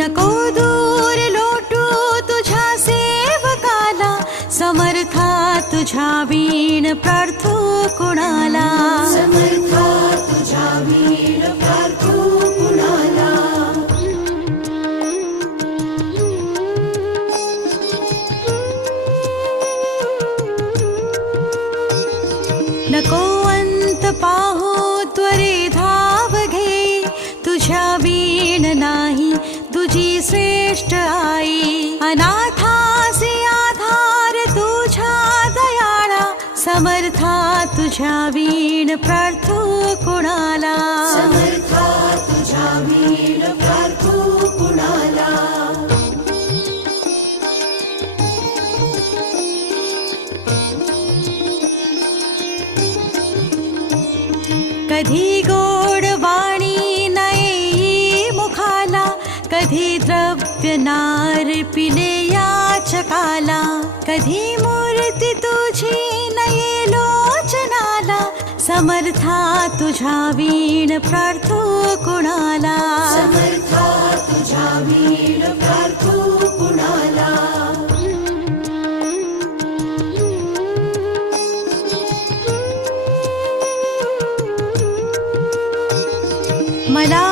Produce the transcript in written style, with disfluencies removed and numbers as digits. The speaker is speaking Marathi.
नको दूर लोटू तुझ्या सेवकाला, समर्था तुझ्या वीण प्रार्थू कुणाला, समर्था तुझ्या वीण प्रार्थू कुणाला. नको अंत पाहू त्वरे धाव घे, तुझ्या वीण नाही तुझी श्रेष्ठ आई. अनाथासी आधार तुझ्या दयाळा, समर्था तुझ्या वीण प्रार्थू कुणाला, समर्था तुझ्या वीण प्रार्थू कुणाला. कधी गोड वाणी नये मुखाला, कधी द्रव्य नार पिले याचकाला, कधी मूर्ती तुझी नये लोचनाला, समर्था तुझ्या वीण प्रार्थू कुणाला, समर्था तुझ्या वीण प्रार्थू कुणाला. मला